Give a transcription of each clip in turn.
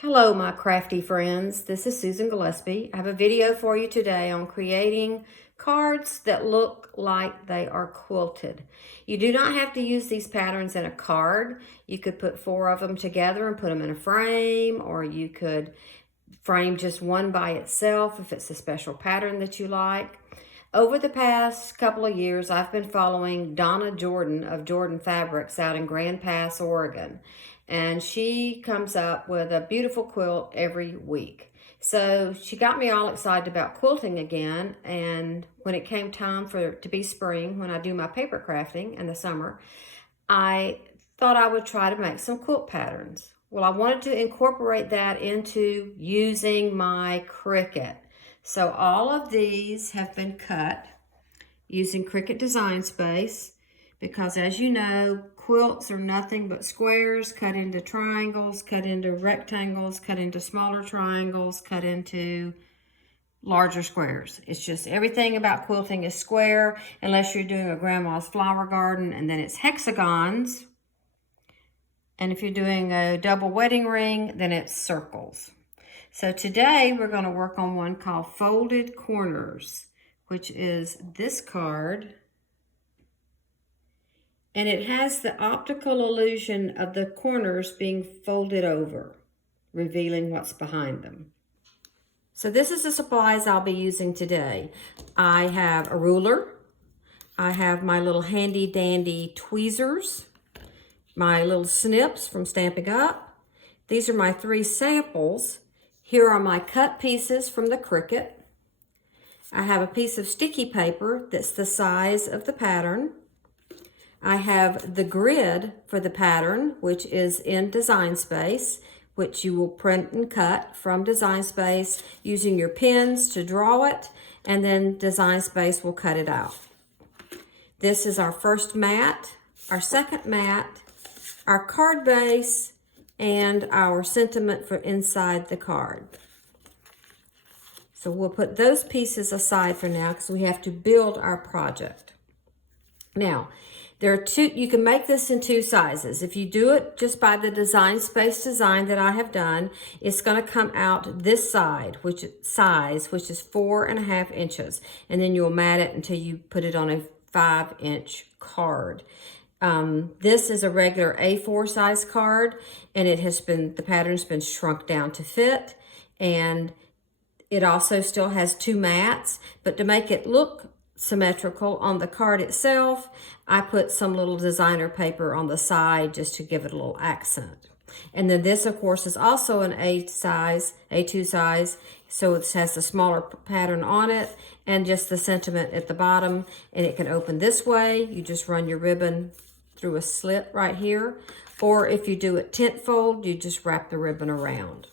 Hello, my crafty friends. This is Susan Gillespie. I have a video for you today on creating cards that look like they are quilted. You do not have to use these patterns in a card. You could put 4 of them together and put them in a frame, or you could frame just one by itself if it's a special pattern that you like. Over the past couple of years, I've been following Donna Jordan of Jordan Fabrics out in Grand Pass, Oregon. And she comes up with a beautiful quilt every week. So she got me all excited about quilting again. And when it came time for it to be spring, when I do my paper crafting in the summer, I thought I would try to make some quilt patterns. Well, I wanted to incorporate that into using my Cricut. So all of these have been cut using Cricut Design Space because, as you know, quilts are nothing but squares cut into triangles, cut into rectangles, cut into smaller triangles, cut into larger squares. It's just everything about quilting is square unless you're doing a grandma's flower garden, and then it's hexagons. And if you're doing a double wedding ring, then it's circles. So today we're going to work on one called Folded Corners, which is this card. And it has the optical illusion of the corners being folded over, revealing what's behind them. So this is the supplies I'll be using today. I have a ruler. I have my little handy dandy tweezers, my little snips from Stampin' Up. These are my 3 samples. Here are my cut pieces from the Cricut. I have a piece of sticky paper that's the size of the pattern. I have the grid for the pattern, which is in Design Space, which you will print and cut from Design Space using your pens to draw it, and then Design Space will cut it out. This is our first mat, our second mat, our card base, and our sentiment for inside the card. So we'll put those pieces aside for now because we have to build our project. Now, there are 2, you can make this in 2 sizes. If you do it just by the Design Space design that I have done, it's going to come out this side, which is 4.5 inches. And then you'll mat it until you put it on a 5-inch card. This is a regular A4 size card, and the pattern's been shrunk down to fit, and it also still has 2 mats, but to make it look symmetrical on the card itself, I put some little designer paper on the side just to give it a little accent. And then this, of course, is also an A2 size, so it has the smaller pattern on it and just the sentiment at the bottom, and it can open this way. You just run your ribbon through a slit right here, or if you do it tent fold, you just wrap the ribbon around.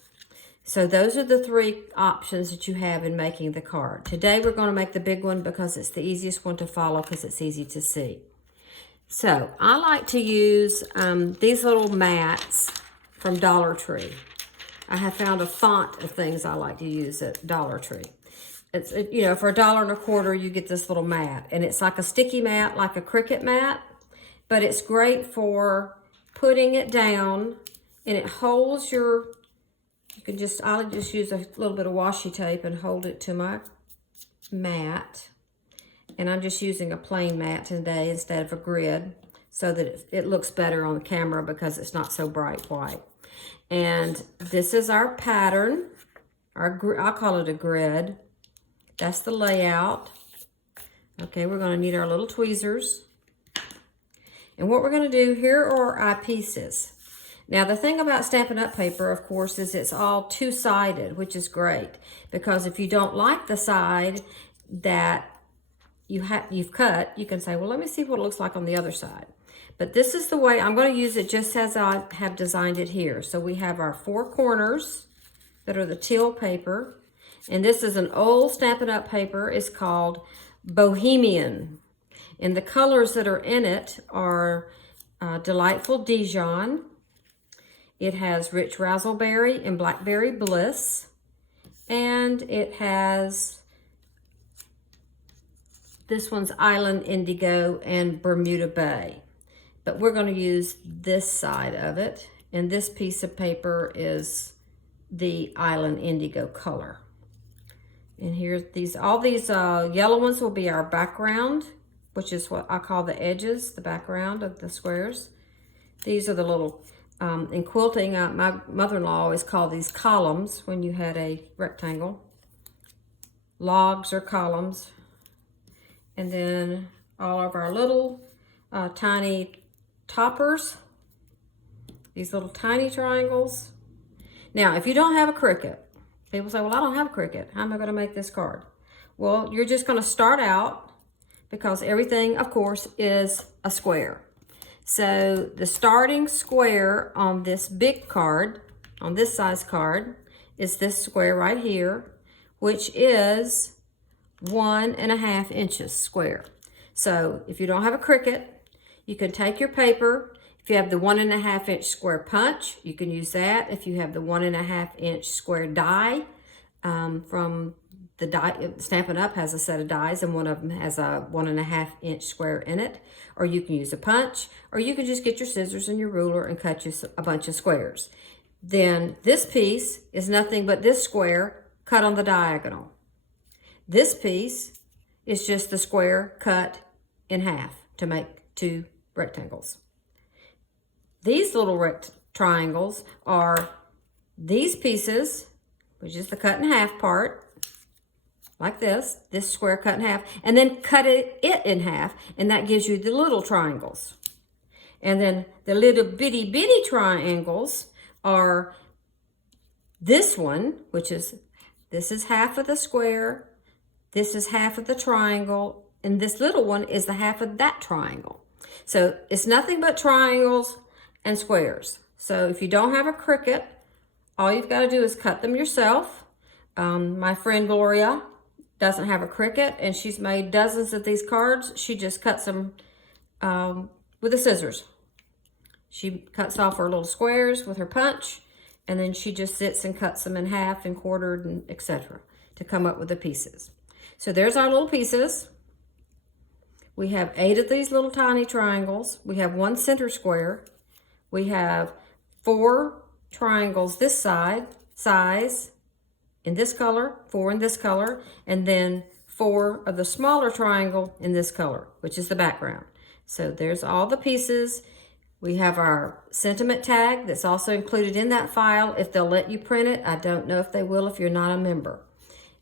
So those are the 3 options that you have in making the card. Today we're going to make the big one because it's the easiest one to follow because it's easy to see. So I like to use these little mats from Dollar Tree. I have found a font of things I like to use at Dollar Tree. It's, you know, for $1.25 you get this little mat, and it's like a sticky mat, like a Cricut mat, but it's great for putting it down, and it holds your, I'll just use a little bit of washi tape and hold it to my mat. And I'm just using a plain mat today instead of a grid so that it looks better on the camera because it's not so bright white. And this is our pattern. I'll call it a grid. That's the layout. Okay, we're going to need our little tweezers. And what we're going to do, here are our pieces. Now, the thing about Stampin' Up! Paper, of course, is it's all 2-sided, which is great. Because if you don't like the side that you've cut, you can say, well, let me see what it looks like on the other side. But this is the way I'm going to use it just as I have designed it here. So we have our 4 corners that are the teal paper. And this is an old Stampin' Up! Paper. It's called Bohemian. And the colors that are in it are Delightful Dijon. It has Rich Razzleberry and Blackberry Bliss. And it has, this one's Island Indigo and Bermuda Bay. But we're going to use this side of it. And this piece of paper is the Island Indigo color. And here's all these yellow ones will be our background, which is what I call the edges, the background of the squares. These are the little, in quilting, my mother-in-law always called these columns when you had a rectangle. Logs or columns. And then all of our little tiny toppers. These little tiny triangles. Now, if you don't have a Cricut, people say, well, I don't have a Cricut. How am I going to make this card? Well, you're just going to start out, because everything, of course, is a square. So the starting square on this big card, on this size card, is this square right here, which is 1.5 inches square. So if you don't have a Cricut, you can take your paper. If you have the 1.5 inch square punch, you can use that. If you have the 1.5 inch square die, from the die, Stampin' Up has a set of dies, and one of them has a 1.5 inch square in it. Or you can use a punch, or you can just get your scissors and your ruler and cut you a bunch of squares. Then this piece is nothing but this square cut on the diagonal. This piece is just the square cut in half to make 2 rectangles. These little triangles are these pieces, which is the cut in half part, like this square cut in half, and then cut it in half, and that gives you the little triangles. And then the little bitty triangles are this one, which is, this is half of the square, this is half of the triangle, and this little one is the half of that triangle. So it's nothing but triangles and squares. So if you don't have a Cricut, all you've got to do is cut them yourself. My friend Gloria doesn't have a Cricut, and she's made dozens of these cards. She just cuts them with the scissors. She cuts off her little squares with her punch, and then she just sits and cuts them in half and quartered and etc. to come up with the pieces. So there's our little pieces. We have 8 of these little tiny triangles. We have 1 center square. We have 4 triangles this size, in this color, 4 in this color, and then 4 of the smaller triangle in this color, which is the background. So there's all the pieces. We have our sentiment tag that's also included in that file if they'll let you print it. I don't know if they will if you're not a member.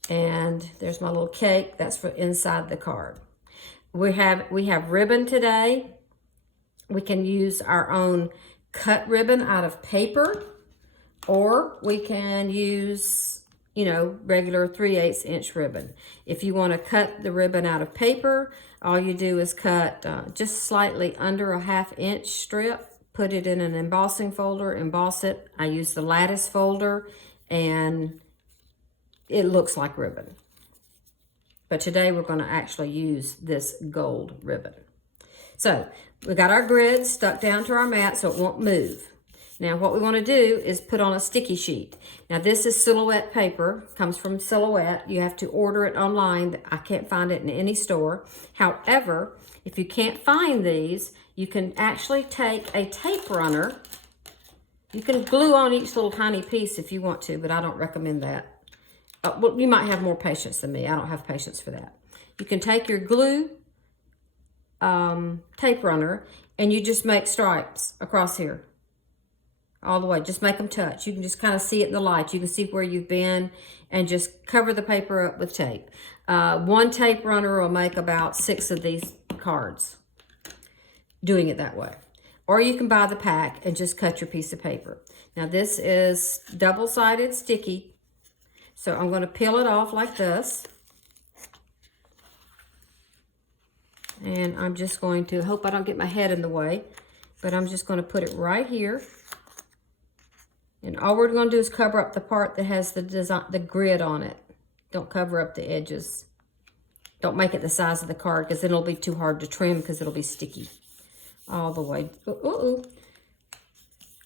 And there's my little cake. That's for inside the card. We have ribbon today. We can use our own cut ribbon out of paper, or we can use, regular 3/8 inch ribbon. If you want to cut the ribbon out of paper, all you do is cut just slightly under a 1/2 inch strip, put it in an embossing folder, emboss it. I use the lattice folder, and it looks like ribbon. But today we're going to actually use this gold ribbon. So we got our grid stuck down to our mat so it won't move. Now what we want to do is put on a sticky sheet. Now this is Silhouette paper, comes from Silhouette. You have to order it online. I can't find it in any store. However, if you can't find these, you can actually take a tape runner. You can glue on each little tiny piece if you want to, but I don't recommend that. Well, you might have more patience than me. I don't have patience for that. You can take your glue tape runner and you just make stripes across here. All the way, just make them touch. You can just kind of see it in the light. You can see where you've been, and just cover the paper up with tape. 1 tape runner will make about 6 of these cards, doing it that way. Or you can buy the pack and just cut your piece of paper. Now this is double-sided sticky, so I'm going to peel it off like this. And I'm just going to, hope I don't get my head in the way, but I'm just going to put it right here. And all we're going to do is cover up the part that has the design, the grid on it. Don't cover up the edges. Don't make it the size of the card, because then it'll be too hard to trim because it'll be sticky. All the way, all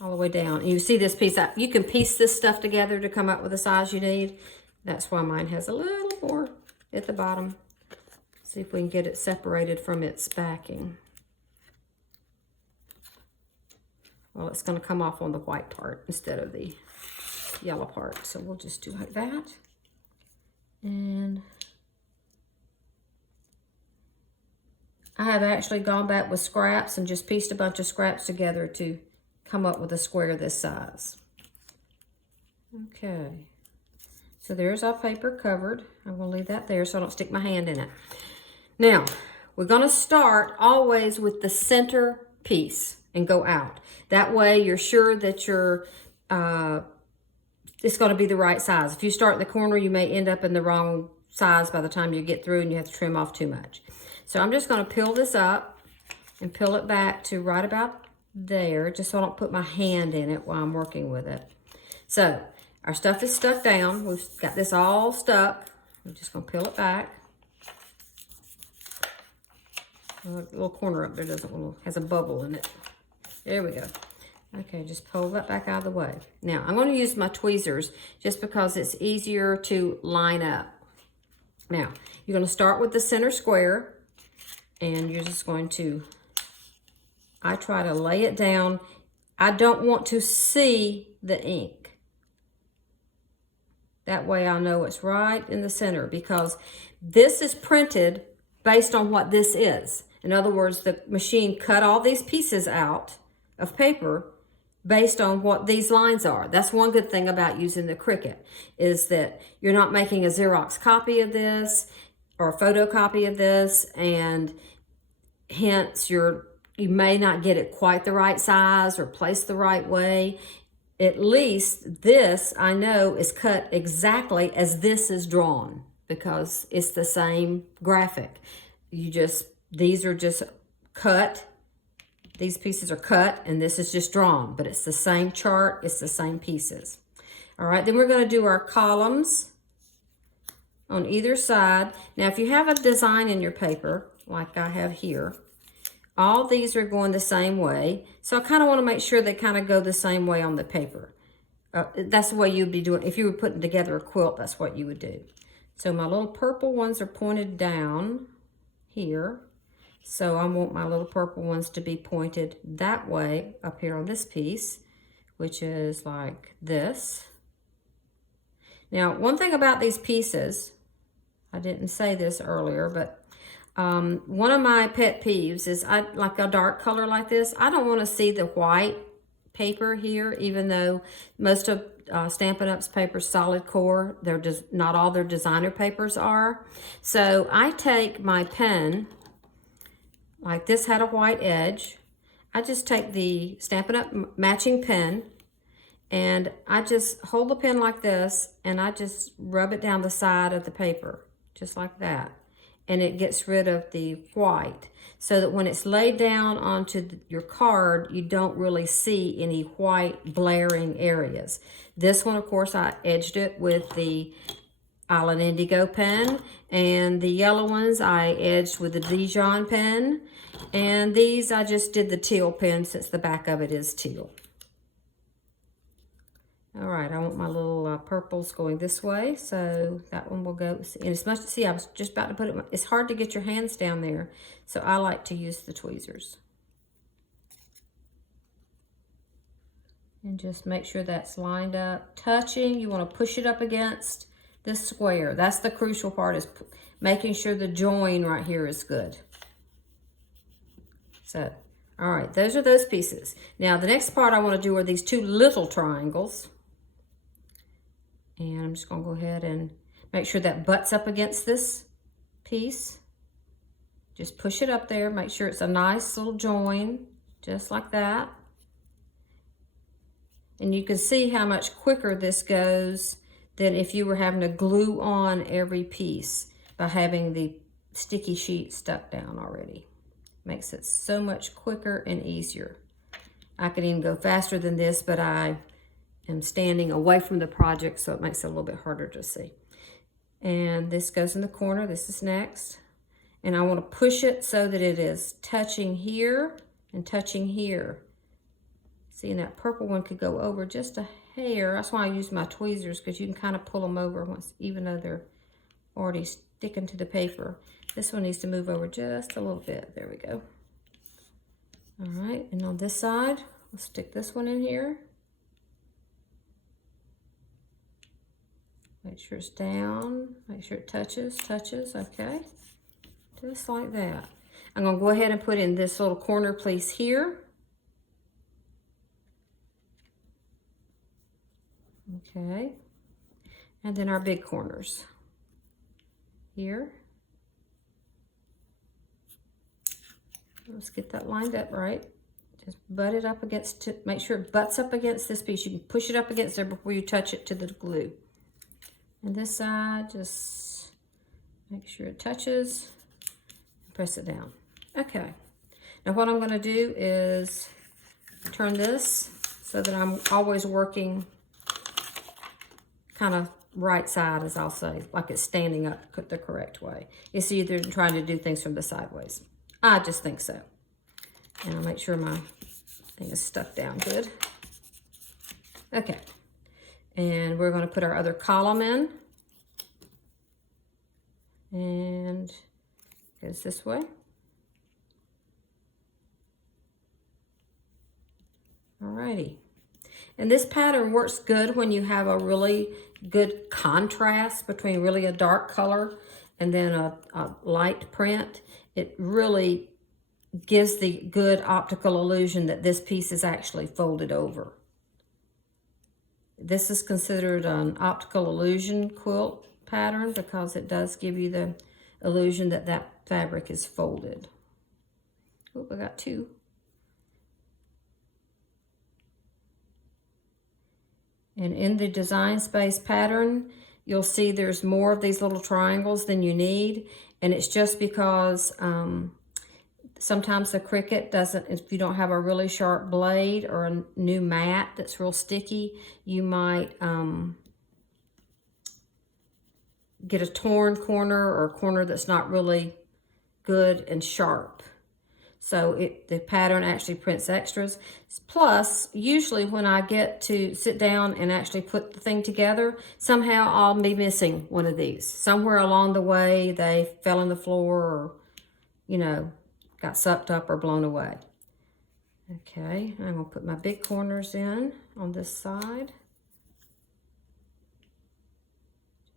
the way down. And you see this piece, you can piece this stuff together to come up with the size you need. That's why mine has a little more at the bottom. See if we can get it separated from its backing. Well, it's going to come off on the white part instead of the yellow part. So we'll just do like that. And I have actually gone back with scraps and just pieced a bunch of scraps together to come up with a square this size. Okay. So there's our paper covered. I'm going to leave that there so I don't stick my hand in it. Now, we're going to start always with the center piece and go out. That way you're sure that it's going to be the right size. If you start in the corner, you may end up in the wrong size by the time you get through and you have to trim off too much. So I'm just going to peel this up and peel it back to right about there, just so I don't put my hand in it while I'm working with it. So our stuff is stuck down. We've got this all stuck. I'm just going to peel it back. A little corner up there has a bubble in it. There we go. Okay, just pull that back out of the way. Now, I'm going to use my tweezers just because it's easier to line up. Now, you're going to start with the center square, and you're just going to, I try to lay it down. I don't want to see the ink. That way I know it's right in the center, because this is printed based on what this is. In other words, the machine cut all these pieces out of paper based on what these lines are. That's one good thing about using the Cricut, is that you're not making a Xerox copy of this or a photocopy of this, and hence you may not get it quite the right size or placed the right way. At least this, I know, is cut exactly as this is drawn, because it's the same graphic. These are just cut. These pieces are cut, and this is just drawn, but it's the same chart, it's the same pieces. All right, then we're going to do our columns on either side. Now, if you have a design in your paper, like I have here, all these are going the same way. So I kind of want to make sure they kind of go the same way on the paper. That's the way you'd be doing. If you were putting together a quilt, that's what you would do. So my little purple ones are pointed down here. So I want my little purple ones to be pointed that way up here on this piece, which is like this. Now, one thing about these pieces, I didn't say this earlier, but one of my pet peeves is I like a dark color like this. I don't want to see the white paper here, even though most of Stampin' Up's paper solid core. They're just not all their designer papers are. So I take my pen, like this had a white edge. I just take the Stampin' Up matching pen, and I just hold the pen like this, and I just rub it down the side of the paper, just like that. And it gets rid of the white, so that when it's laid down onto your card, you don't really see any white blaring areas. This one, of course, I edged it with the Island Indigo pen, and the yellow ones I edged with the Dijon pen, and these I just did the teal pen since the back of it is teal. All right, I want my little purples going this way, so that one will go. And it's much, see, I was just about to put it, it's hard to get your hands down there, so I like to use the tweezers. And just make sure that's lined up. Touching, you want to push it up against this square. That's the crucial part, is making sure the join right here is good. So, all right, those are those pieces. Now, the next part I want to do are these two little triangles. And I'm just going to go ahead and make sure that butts up against this piece. Just push it up there. Make sure it's a nice little join, just like that. And you can see how much quicker this goes than if you were having to glue on every piece by having the sticky sheet stuck down already. Makes it so much quicker and easier. I could even go faster than this, but I am standing away from the project, so it makes it a little bit harder to see. And this goes in the corner. This is next. And I want to push it so that it is touching here and touching here. See, and that purple one could go over just a hair. That's why I use my tweezers, because you can kind of pull them over once, even though they're already sticking to the paper. This one needs to move over just a little bit. There we go. All right, and on this side, we'll stick this one in here. Make sure it's down. Make sure it touches, okay. Just like that. I'm gonna go ahead and put in this little corner piece here. Okay. And then our big corners here. Let's get that lined up right. Just butt it up against, make sure it butts up against this piece. You can push it up against there before you touch it to the glue. And this side, just make sure it touches. Press it down. Okay. Now what I'm going to do is turn this so that I'm always working kind of right side, as I'll say, like it's standing up the correct way. It's either trying to do things from the sideways. I just think so. And I'll make sure my thing is stuck down good. Okay. And we're going to put our other column in. And it goes this way. Alrighty. And this pattern works good when you have a really good contrast between really a dark color and then a light print. It really gives the good optical illusion that this piece is actually folded over. This is considered an optical illusion quilt pattern because it does give you the illusion that that fabric is folded. Oh, I got two. And in the Design Space pattern, you'll see there's more of these little triangles than you need. And it's just because sometimes the Cricut doesn't, if you don't have a really sharp blade or a new mat that's real sticky, you might get a torn corner or a corner that's not really good and sharp. So the pattern actually prints extras. Plus, usually when I get to sit down and actually put the thing together, somehow I'll be missing one of these. Somewhere along the way, they fell on the floor or, you know, got sucked up or blown away. Okay, I'm gonna put my big corners in on this side.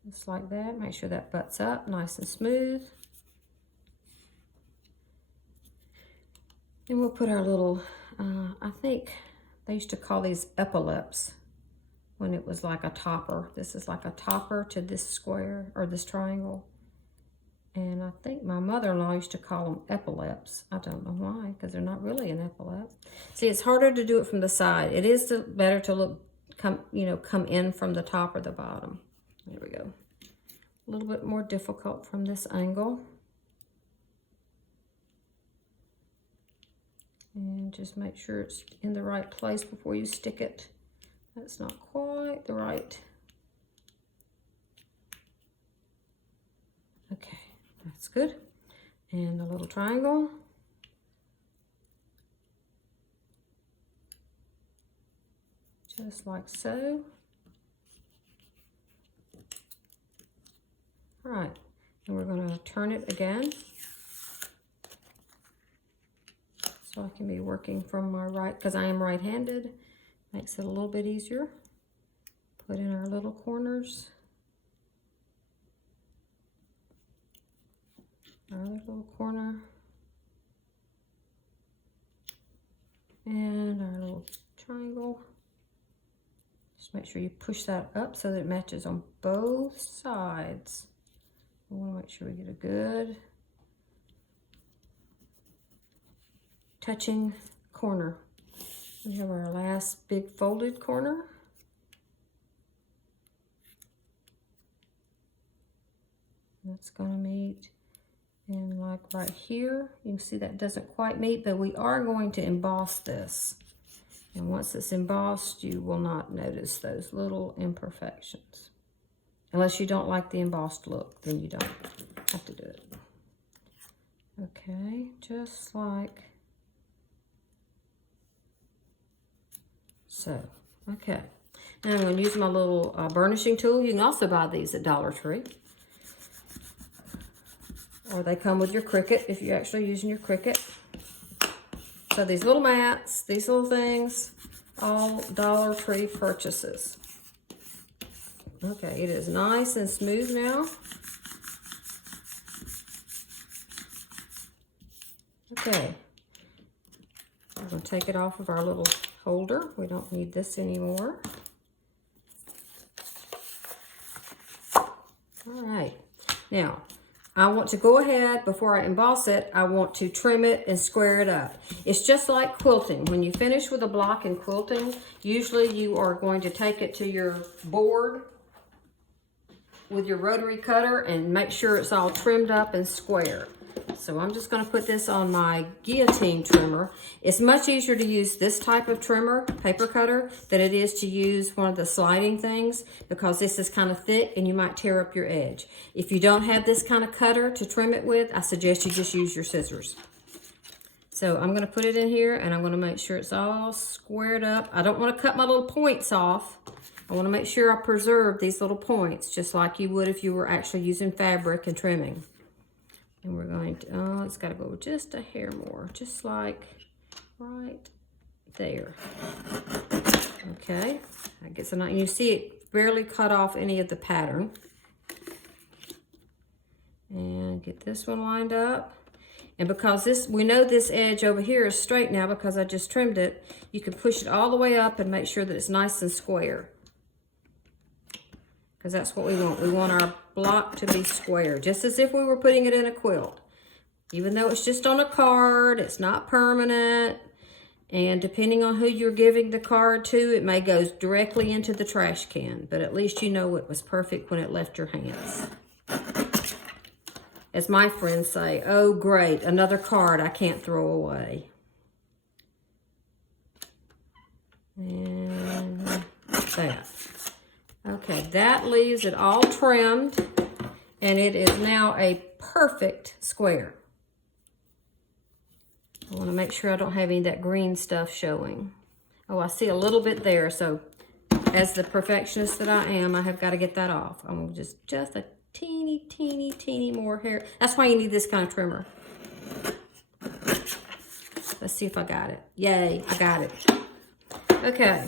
Just like that. Make sure that butts up nice and smooth. And we'll put our little, I think they used to call these epaulets when it was like a topper. This is like a topper to this square or this triangle. And I think my mother-in-law used to call them epaulets. I don't know why, because they're not really an epaulet. See, it's harder to do it from the side. It is better to come in from the top or the bottom. There we go. A little bit more difficult from this angle. And just make sure it's in the right place before you stick it. That's not quite the right. Okay, that's good. And a little triangle. Just like so. All right, and we're going to turn it again. So I can be working from my right, because I am right-handed. Makes it a little bit easier. Put in our little corners. Our other little corner. And our little triangle. Just make sure you push that up so that it matches on both sides. We want to make sure we get a good touching corner. We have our last big folded corner. That's going to meet, and like right here, you can see that doesn't quite meet, but we are going to emboss this. And once it's embossed, you will not notice those little imperfections. Unless you don't like the embossed look, then you don't have to do it. Okay, just like so. Okay, now I'm going to use my little burnishing tool. You can also buy these at Dollar Tree. Or they come with your Cricut if you're actually using your Cricut. So these little mats, these little things, all Dollar Tree purchases. Okay, it is nice and smooth now. Okay, I'm going to take it off of our little holder. We don't need this anymore. All right, now I want to go ahead, before I emboss it, I want to trim it and square it up. It's just like quilting. When you finish with a block in quilting, usually you are going to take it to your board with your rotary cutter and make sure it's all trimmed up and square. So I'm just going to put this on my guillotine trimmer. It's much easier to use this type of trimmer, paper cutter, than it is to use one of the sliding things, because this is kind of thick and you might tear up your edge. If you don't have this kind of cutter to trim it with, I suggest you just use your scissors. So I'm going to put it in here and I'm going to make sure it's all squared up. I don't want to cut my little points off. I want to make sure I preserve these little points, just like you would if you were actually using fabric and trimming. And we're going to, oh, it's got to go just a hair more, just like right there. Okay, I guess you see it barely cut off any of the pattern. And get this one lined up. And because this, we know this edge over here is straight now because I just trimmed it, you can push it all the way up and make sure that it's nice and square. Because that's what we want. We want our block to be square, just as if we were putting it in a quilt. Even though it's just on a card, it's not permanent. And depending on who you're giving the card to, it may go directly into the trash can. But at least you know it was perfect when it left your hands. As my friends say, oh great, another card I can't throw away. And that. Okay, that leaves it all trimmed, and it is now a perfect square. I want to make sure I don't have any of that green stuff showing. Oh, I see a little bit there, so as the perfectionist that I am, I have got to get that off. I'm going to just a teeny more hair. That's why you need this kind of trimmer. Let's see if I got it. Yay, I got it. Okay.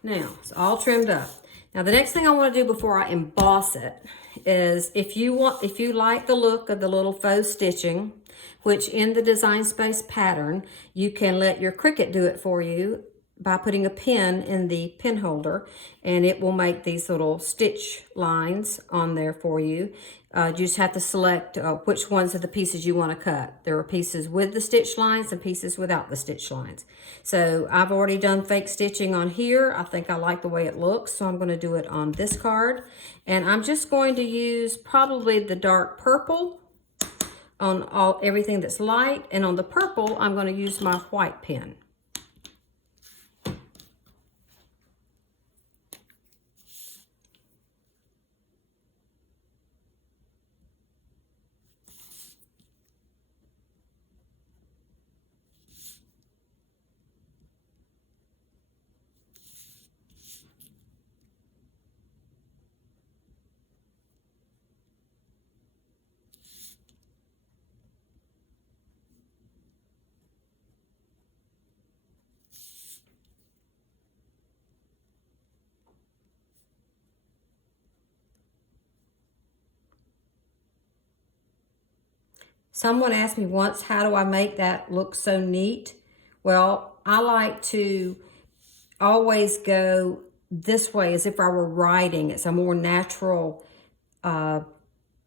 Now, it's all trimmed up. Now, the next thing I want to do before I emboss it is, if you like the look of the little faux stitching, which in the Design Space pattern, you can let your Cricut do it for you by putting a pin in the pin holder, and it will make these little stitch lines on there for you. You just have to select which ones are the pieces you want to cut. There are pieces with the stitch lines and pieces without the stitch lines. So I've already done fake stitching on here. I think I like the way it looks, so I'm going to do it on this card. And I'm just going to use probably the dark purple on everything that's light, and on the purple, I'm going to use my white pen. Someone asked me once, how do I make that look so neat? Well, I like to always go this way as if I were writing. It's a more natural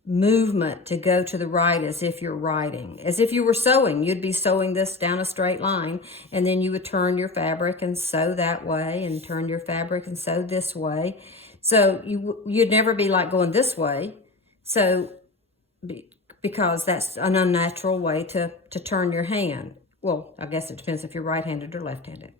movement to go to the right as if you're writing. As if you were sewing. You'd be sewing this down a straight line, and then you would turn your fabric and sew that way, and turn your fabric and sew this way. So you'd never be like going this way. So because that's an unnatural way to turn your hand. Well, I guess it depends if you're right-handed or left-handed.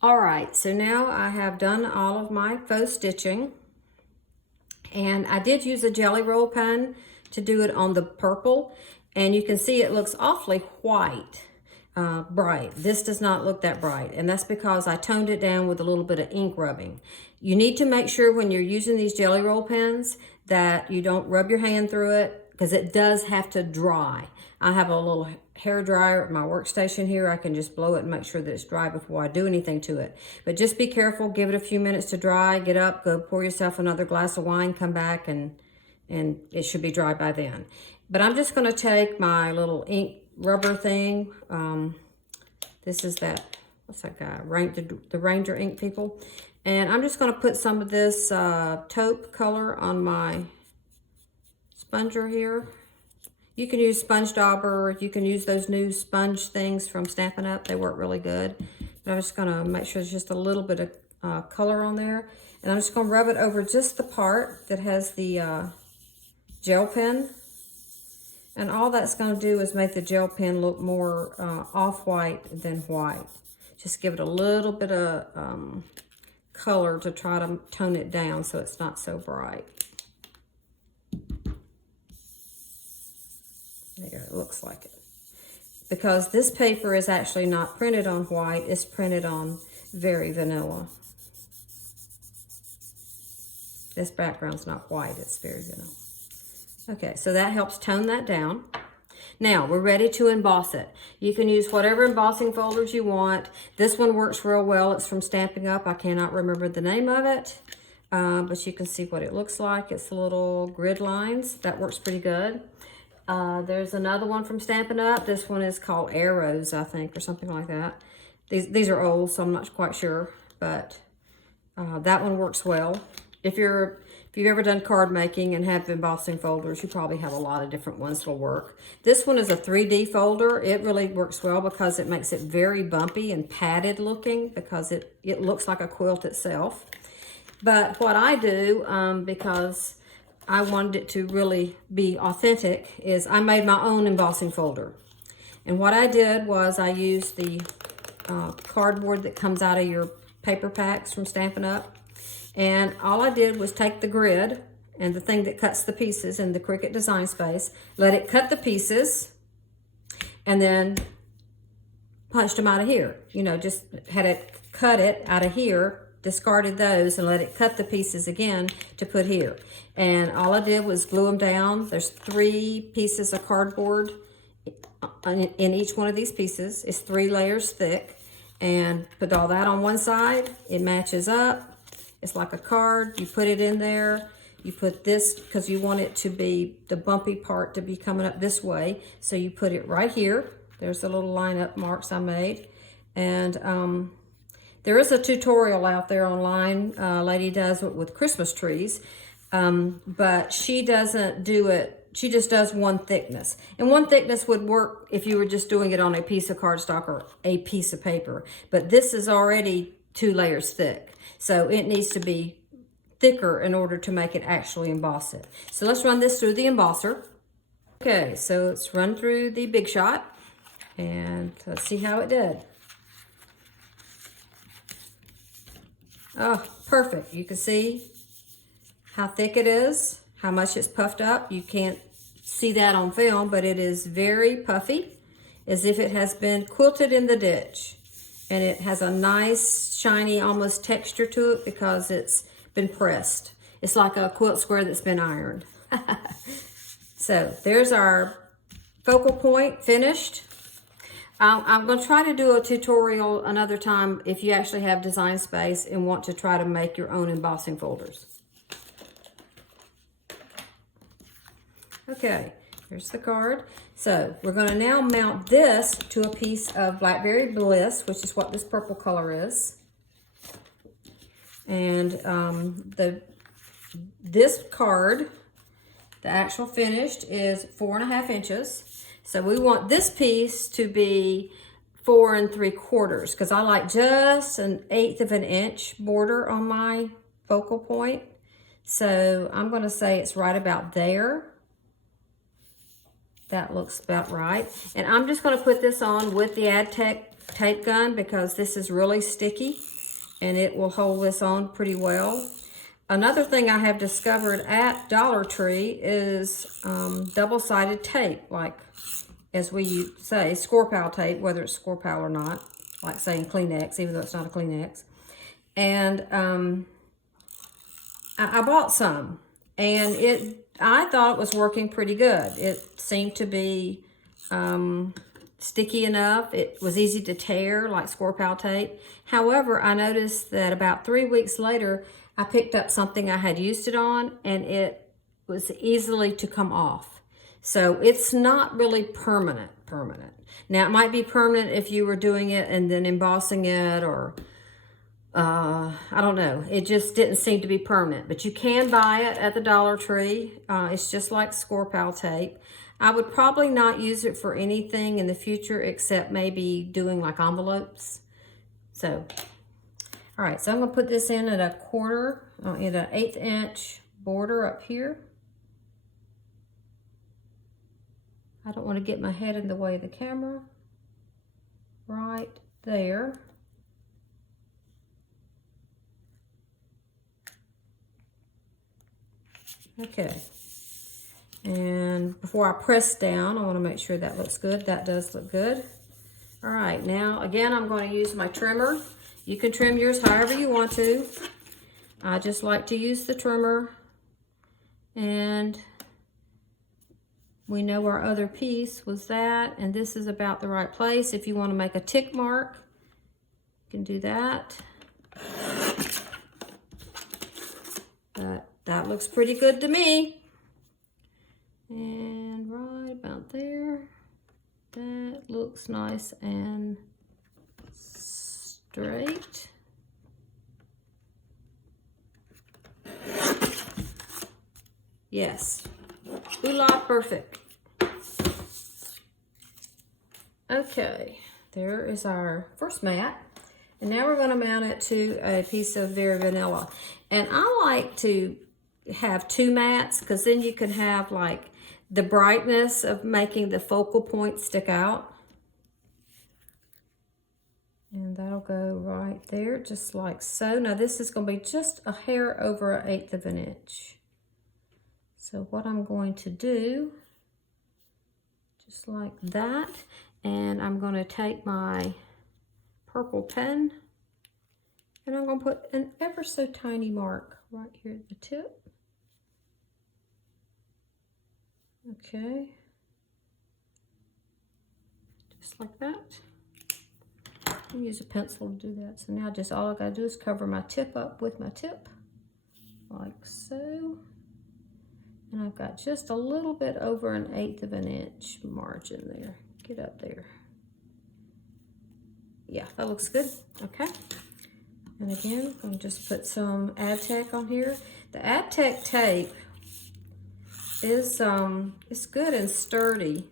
All right, so now I have done all of my faux stitching, and I did use a jelly roll pen to do it on the purple, and you can see it looks awfully white, bright. This does not look that bright, and that's because I toned it down with a little bit of ink rubbing. You need to make sure when you're using these jelly roll pens that you don't rub your hand through it, because it does have to dry. I have a little hair dryer at my workstation here. I can just blow it and make sure that it's dry before I do anything to it. But just be careful, give it a few minutes to dry, get up, go pour yourself another glass of wine, come back, and it should be dry by then. But I'm just gonna take my little ink rubber thing. This is that, what's that guy, the Ranger ink people. And I'm just gonna put some of this taupe color on my sponger here. You can use sponge dauber, you can use those new sponge things from Stampin' Up. They work really good. But I'm just gonna make sure there's just a little bit of color on there. And I'm just gonna rub it over just the part that has the gel pen. And all that's gonna do is make the gel pen look more off-white than white. Just give it a little bit of color to try to tone it down so it's not so bright. There, it looks like it. Because this paper is actually not printed on white, it's printed on very vanilla. This background's not white, it's very vanilla. Okay, so that helps tone that down. Now, we're ready to emboss it. You can use whatever embossing folders you want. This one works real well. It's from Stampin' Up. I cannot remember the name of it, but you can see what it looks like. It's little grid lines. That works pretty good. There's another one from Stampin' Up. This one is called Arrows, I think, or something like that. These are old, so I'm not quite sure, but that one works well. If you've ever done card making and have embossing folders, you probably have a lot of different ones that'll work. This one is a 3D folder. It really works well because it makes it very bumpy and padded looking, because it looks like a quilt itself. But what I do, because I wanted it to really be authentic, is I made my own embossing folder. And what I did was I used the cardboard that comes out of your paper packs from Stampin' Up. And all I did was take the grid and the thing that cuts the pieces in the Cricut Design Space, let it cut the pieces, and then punched them out of here. You know, just had it cut it out of here, discarded those, and let it cut the pieces again to put here. And all I did was glue them down. There's 3 pieces of cardboard in each one of these pieces. It's 3 layers thick. And put all that on one side. It matches up. It's like a card. You put it in there. You put this, because you want it to be, the bumpy part to be coming up this way. So you put it right here. There's the little line up marks I made. And there is a tutorial out there online. A lady does it with Christmas trees. But she doesn't do it. She just does one thickness. And one thickness would work if you were just doing it on a piece of cardstock or a piece of paper. But this is already 2 layers thick. So it needs to be thicker in order to make it actually emboss it. So let's run this through the embosser. Okay, so let's run through the Big Shot and let's see how it did. Oh, perfect. You can see how thick it is, how much it's puffed up. You can't see that on film, but it is very puffy, as if it has been quilted in the ditch. And it has a nice, shiny, almost texture to it because it's been pressed. It's like a quilt square that's been ironed. So there's our focal point finished. I'm going to try to do a tutorial another time if you actually have Design Space and want to try to make your own embossing folders. Okay, here's the card. So we're going to now mount this to a piece of Blackberry Bliss, which is what this purple color is. And this card, the actual finished, is 4.5 inches. So we want this piece to be 4 3/4, because I like just 1/8 of an inch border on my focal point. So I'm going to say it's right about there. That looks about right. And I'm just going to put this on with the Ad Tech tape gun because this is really sticky. and it will hold this on pretty well. Another thing I have discovered at Dollar Tree is double-sided tape, like as we say, score pile tape, whether it's score pile or not, like saying Kleenex, even though it's not a Kleenex. And I bought some, and I thought it was working pretty good. It seemed to be sticky enough. It was easy to tear like score pile tape. However, I noticed that about 3 weeks later, I picked up something I had used it on, and it was easily to come off. So it's not really permanent. Now, it might be permanent if you were doing it and then embossing it, or I don't know. It just didn't seem to be permanent. But you can buy it at the Dollar Tree. It's just like score pile tape. I would probably not use it for anything in the future except maybe doing like envelopes. So, all right. So I'm going to put this in at a quarter, in an 1/8 inch border up here. I don't want to get my head in the way of the camera. Right there. Okay. And before I press down, I want to make sure that looks good. That does look good. All right, now again, I'm going to use my trimmer. You can trim yours however you want to. I just like to use the trimmer. And we know our other piece was that, and this is about the right place. If you want to make a tick mark, you can do that. But that looks pretty good to me. And right about there, that looks nice and straight. Yes, ooh-la, perfect. Okay, there is our first mat. And now we're going to mount it to a piece of Very Vanilla. And I like to have 2 mats because then you can have like the brightness of making the focal point stick out. And that'll go right there, just like so. Now this is going to be just a hair over 1/8 of an inch. So what I'm going to do, just like that, and I'm going to take my purple pen, and I'm going to put an ever so tiny mark right here at the tip. Okay, just like that. I'll use a pencil to do that. So now just all I gotta do is cover my tip up with my tip, like so. And I've got just a little bit over 1/8 of an inch margin there. Get up there. Yeah, that looks good. Okay. And again, I'm gonna just put some Adtech on here. The Adtech tape is it's good and sturdy.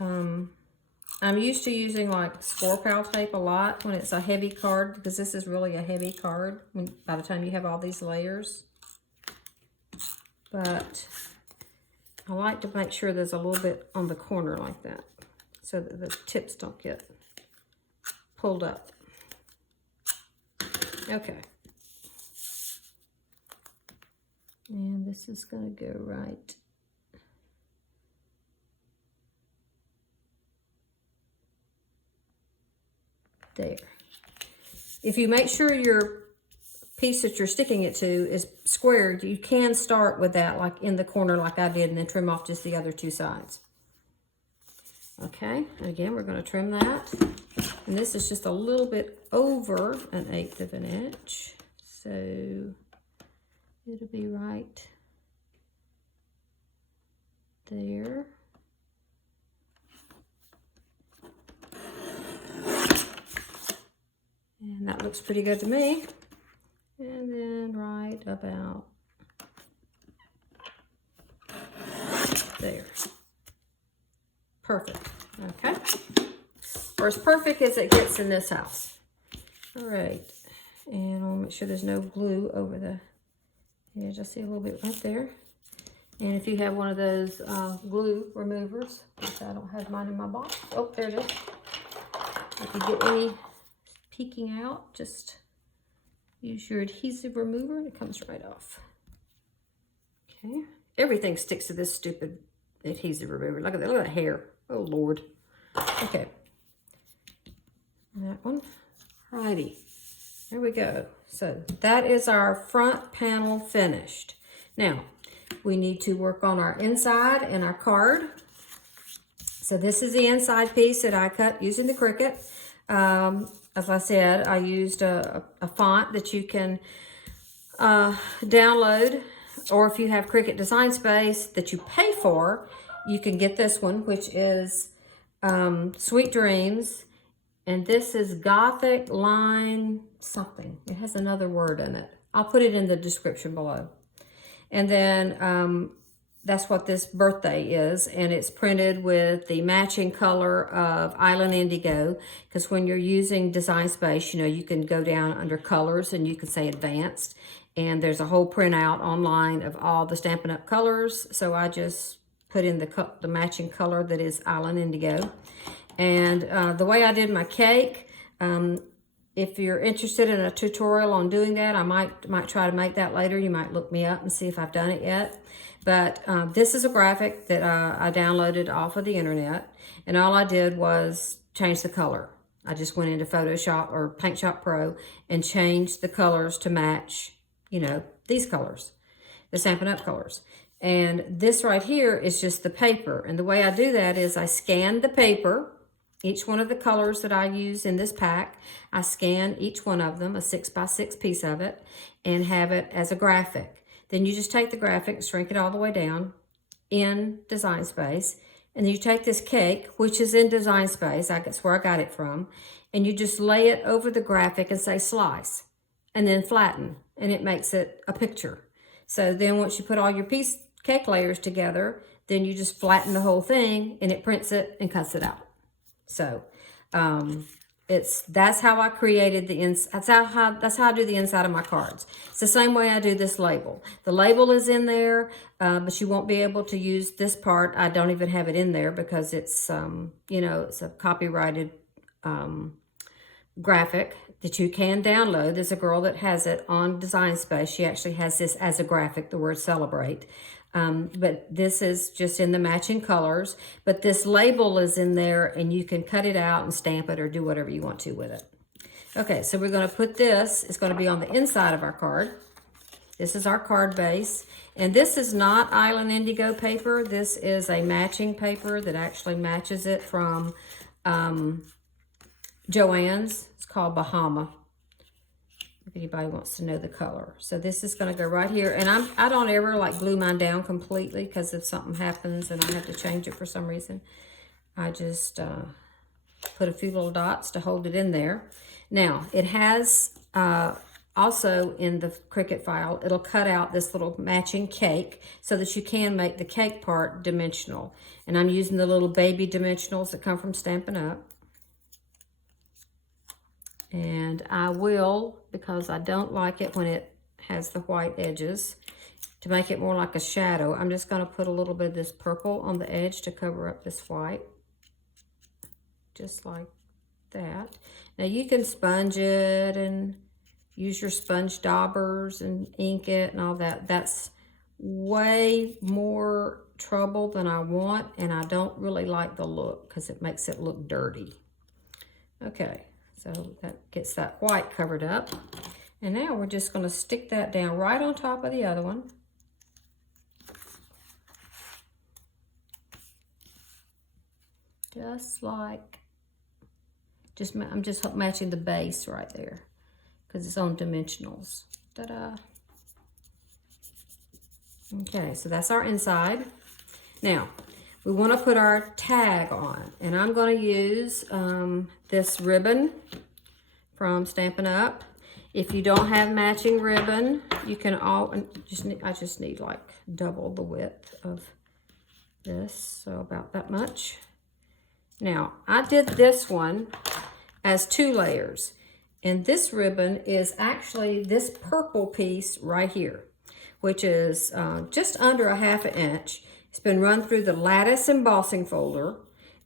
I'm used to using like score pile tape a lot when it's a heavy card, because this is really a heavy card by the time you have all these layers. But I like to make sure there's a little bit on the corner like that, so that the tips don't get pulled up. Okay. And this is going to go right there. If you make sure your piece that you're sticking it to is squared, you can start with that like in the corner like I did, and then trim off just the other 2 sides. Okay, and again, we're going to trim that. And this is just a little bit over 1/8 of an inch. So it'll be right there. And that looks pretty good to me. And then right about there. Perfect. Okay. Or as perfect as it gets in this house. All right. And I'll make sure there's no glue over the edge. I see a little bit right there. And if you have one of those glue removers, which I don't have mine in my box. Oh, there it is. If you get any peeking out, just use your adhesive remover and it comes right off. Okay, everything sticks to this stupid adhesive remover. Look at that, look at that hair. Oh Lord. Okay, that one. Alrighty, there we go. So that is our front panel finished. Now we need to work on our inside and our card. So this is the inside piece that I cut using the Cricut. As I said, I used a font that you can download, or if you have Cricut Design Space that you pay for, you can get this one, which is Sweet Dreams. And this is Gothic Line something. It has another word in it. I'll put it in the description below. And then that's what this birthday is. And it's printed with the matching color of Island Indigo. Because when you're using Design Space, you know, you can go down under colors and you can say advanced. And there's a whole printout online of all the Stampin' Up colors. So I just put in the matching color that is Island Indigo. And the way I did my cake, if you're interested in a tutorial on doing that, I might try to make that later. You might look me up and see if I've done it yet. But this is a graphic that I downloaded off of the internet. And all I did was change the color. I just went into Photoshop or Paint Shop Pro and changed the colors to match, you know, these colors, the Stampin' Up colors. And this right here is just the paper. And the way I do that is I scan the paper. Each one of the colors that I use in this pack, I scan each one of them, a 6x6 piece of it, and have it as a graphic. Then you just take the graphic and shrink it all the way down in Design Space. And then you take this cake, which is in Design Space, that's where I got it from, and you just lay it over the graphic and say slice, and then flatten, and it makes it a picture. So then once you put all your cake layers together, then you just flatten the whole thing, and it prints it and cuts it out. So that's how I created the that's how I do the inside of my cards. It's the same way I do this label. The label is in there, but you won't be able to use this part. I don't even have it in there because it's you know, it's a copyrighted graphic that you can download. There's a girl that has it on Design Space. She actually has this as a graphic, the word celebrate. But this is just in the matching colors. But this label is in there and you can cut it out and stamp it or do whatever you want to with it. Okay, so we're going to put this, it's going to be on the inside of our card. This is our card base. And this is not Island Indigo paper. This is a matching paper that actually matches it from Joann's. It's called Bahama, if anybody wants to know the color. So this is going to go right here. And I don't ever like glue mine down completely, because if something happens and I have to change it for some reason, I just put a few little dots to hold it in there. Now, it has also in the Cricut file, it'll cut out this little matching cake so that you can make the cake part dimensional. And I'm using the little baby dimensionals that come from Stampin' Up. And I will, because I don't like it when it has the white edges, to make it more like a shadow, I'm just going to put a little bit of this purple on the edge to cover up this white. Just like that. Now you can sponge it and use your sponge daubers and ink it and all that. That's way more trouble than I want, and I don't really like the look because it makes it look dirty. Okay. So that gets that white covered up. And now we're just going to stick that down right on top of the other one. Just like, I'm just matching the base right there because it's on dimensionals. Ta-da. Okay, so that's our inside. Now, we want to put our tag on, and I'm going to use this ribbon from Stampin' Up. If you don't have matching ribbon, you can I just need like double the width of this, so about that much. Now, I did this one as 2 layers, and this ribbon is actually this purple piece right here, which is just under a ½ inch. It's been run through the lattice embossing folder,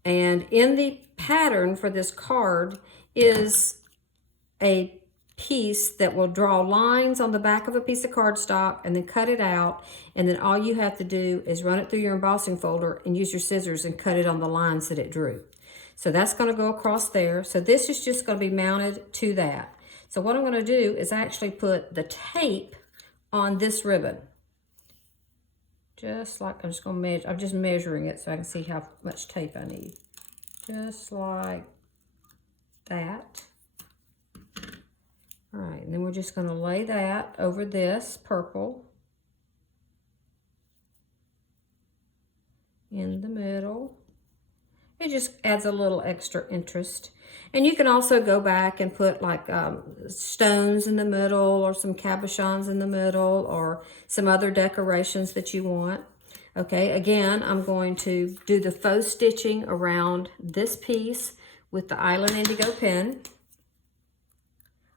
and in the pattern for this card is a piece that will draw lines on the back of a piece of cardstock and then cut it out, and then all you have to do is run it through your embossing folder and use your scissors and cut it on the lines that it drew. So that's going to go across there. So this is just going to be mounted to that. So what I'm going to do is actually put the tape on this ribbon. Just like, I'm just going to measure, I'm just measuring it so I can see how much tape I need. Just like that. All right, and then we're just going to lay that over this purple in the middle. It just adds a little extra interest. And you can also go back and put like stones in the middle, or some cabochons in the middle, or some other decorations that you want. Okay, again, I'm going to do the faux stitching around this piece with the Island Indigo pen.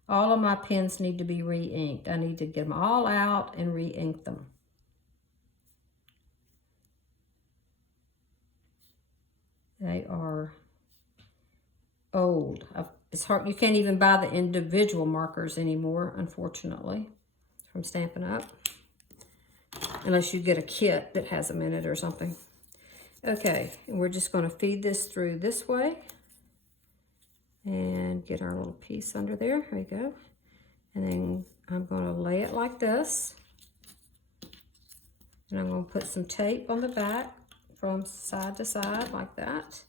All of my pens need to be re-inked. I need to get them all out and re-ink them. They are old. It's hard. You can't even buy the individual markers anymore, unfortunately, from Stampin' Up. Unless you get a kit that has them in it or something. Okay, and we're just going to feed this through this way. And get our little piece under there. There we go. And then I'm going to lay it like this. And I'm going to put some tape on the back from side to side like that,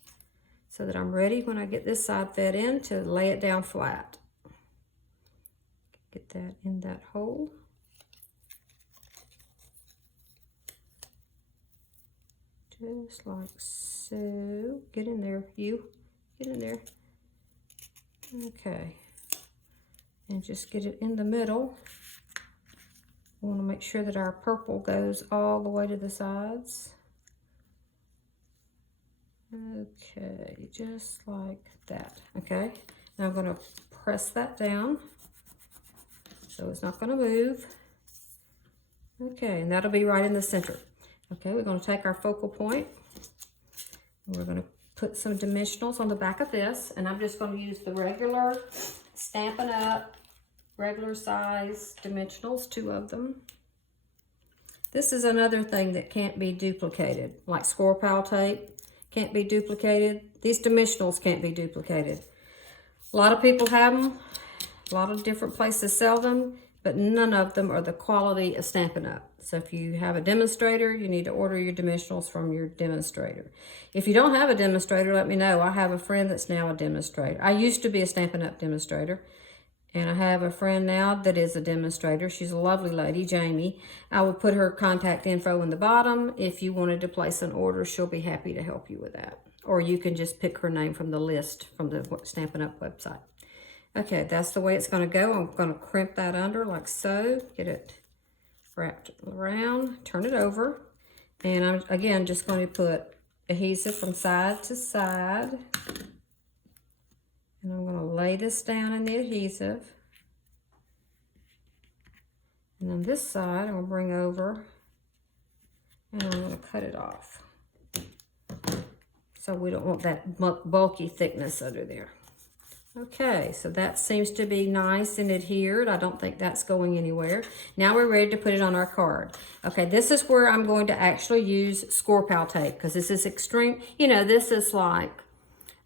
so that I'm ready when I get this side fed in to lay it down flat. Get that in that hole. Just like so. Get in there, you. Get in there. Okay, and just get it in the middle. We want to make sure that our purple goes all the way to the sides. Okay, just like that. Okay, now I'm going to press that down so it's not going to move. Okay, and that'll be right in the center. Okay, we're going to take our focal point and we're going to put some dimensionals on the back of this, and I'm just going to use the regular Stampin' Up regular size dimensionals, 2 of them. This is another thing that can't be duplicated, like score pile tape can't be duplicated. These dimensionals can't be duplicated. A lot of people have them, a lot of different places sell them, but none of them are the quality of Stampin' Up. So if you have a demonstrator, you need to order your dimensionals from your demonstrator. If you don't have a demonstrator, let me know. I have a friend that's now a demonstrator. I used to be a Stampin' Up demonstrator, and I have a friend now that is a demonstrator. She's a lovely lady, Jamie. I will put her contact info in the bottom. If you wanted to place an order, she'll be happy to help you with that. Or you can just pick her name from the list from the Stampin' Up website. Okay, that's the way it's going to go. I'm going to crimp that under like so. Get it wrapped around, turn it over. And I'm, again, just going to put adhesive from side to side. And I'm going to lay this down in the adhesive. And on this side, I'm going to bring over and I'm going to cut it off. So we don't want that bulky thickness under there. Okay, so that seems to be nice and adhered. I don't think that's going anywhere. Now we're ready to put it on our card. Okay, this is where I'm going to actually use score pile tape, because this is extreme. You know, this is like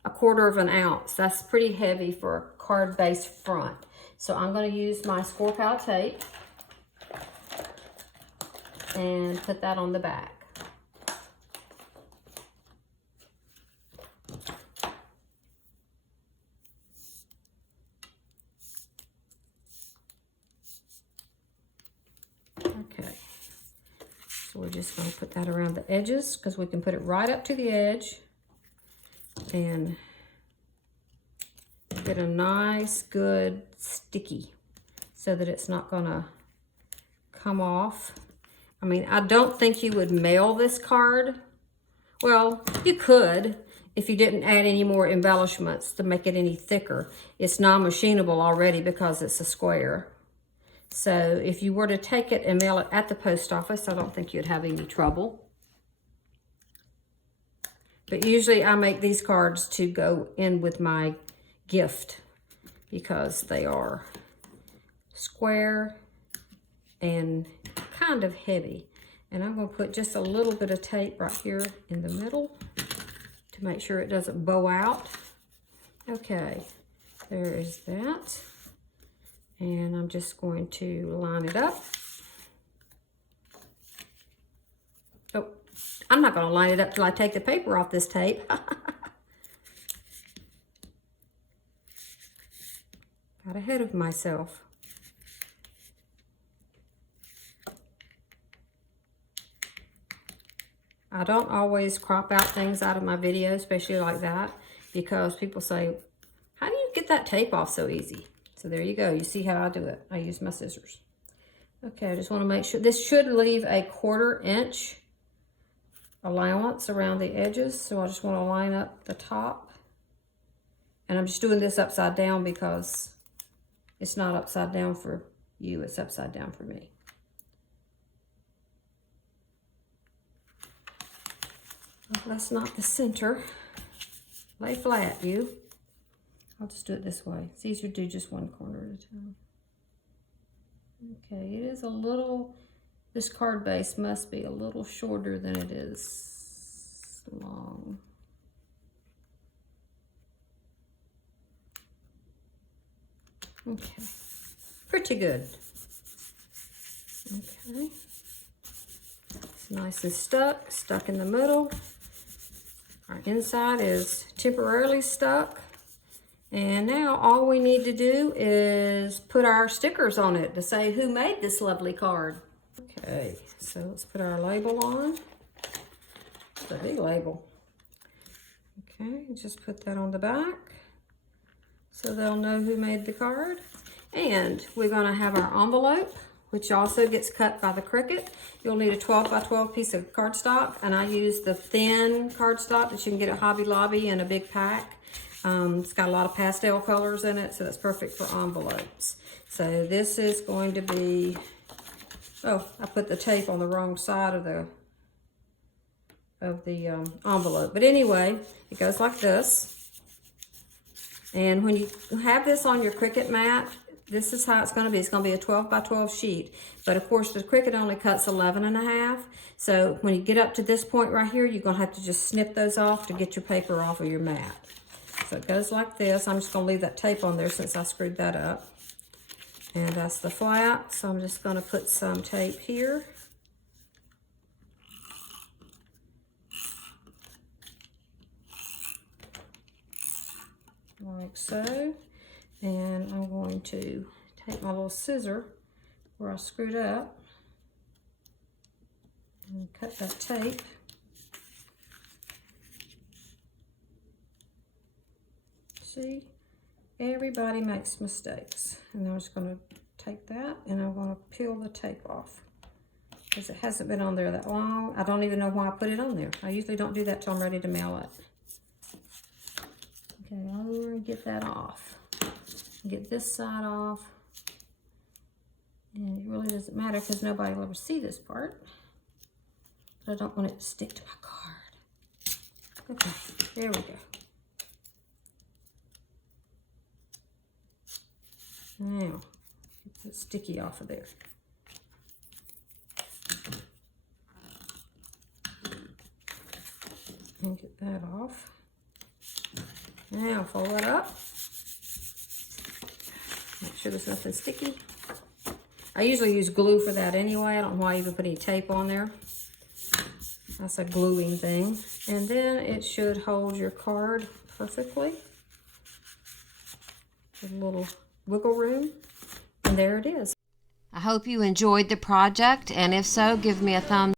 1/4 ounce. That's pretty heavy for a card base front. So I'm going to use my score pile tape and put that on the back. Okay, so we're just going to put that around the edges, because we can put it right up to the edge and get a nice, good sticky so that it's not going to come off. I mean, I don't think you would mail this card. Well, you could if you didn't add any more embellishments to make it any thicker. It's non-machinable already because it's a square. So if you were to take it and mail it at the post office, I don't think you'd have any trouble. But usually I make these cards to go in with my gift because they are square and kind of heavy. And I'm going to put just a little bit of tape right here in the middle to make sure it doesn't bow out. Okay, there is that. And I'm just going to line it up. Oh, I'm not going to line it up till I take the paper off this tape. Got ahead of myself. I don't always crop out things out of my video, especially like that, because people say, how do you get that tape off so easy? So there you go. You see how I do it. I use my scissors. Okay, I just want to make sure. This should leave a 1/4 inch allowance around the edges. So I just want to line up the top. And I'm just doing this upside down because it's not upside down for you. It's upside down for me. Well, that's not the center. Lay flat, you. I'll just do it this way. It's easier to do just one corner at a time. Okay, it is a little, this card base must be a little shorter than it is long. Okay, pretty good. Okay, it's nice and stuck in the middle. Our inside is temporarily stuck. And now all we need to do is put our stickers on it to say who made this lovely card. Okay, so let's put our label on. It's a big label. Okay, just put that on the back so they'll know who made the card. And we're gonna have our envelope, which also gets cut by the Cricut. You'll need a 12 by 12 piece of cardstock, and I use the thin cardstock that you can get at Hobby Lobby in a big pack. It's got a lot of pastel colors in it, so that's perfect for envelopes. So this is going to be, oh, I put the tape on the wrong side of the envelope. But anyway, it goes like this. And when you have this on your Cricut mat, this is how it's going to be. It's going to be a 12 by 12 sheet. But of course, the Cricut only cuts 11.5. So when you get up to this point right here, you're going to have to just snip those off to get your paper off of your mat. So it goes like this. I'm just going to leave that tape on there since I screwed that up. And that's the flap. So I'm just going to put some tape here. Like so. And I'm going to take my little scissor where I screwed up and cut that tape. See, everybody makes mistakes. And I'm just going to take that and I'm going to peel the tape off because it hasn't been on there that long. I don't even know why I put it on there. I usually don't do that till I'm ready to mail it. Okay, I'm going to get that off. Get this side off. And it really doesn't matter because nobody will ever see this part. But I don't want it to stick to my card. Okay, there we go. Now, get the sticky off of there. And get that off. Now, fold that up. Make sure there's nothing sticky. I usually use glue for that anyway. I don't know why I even put any tape on there. That's a gluing thing. And then it should hold your card perfectly. With a little wiggle room. And there it is. I hope you enjoyed the project, and if so, give me a thumbs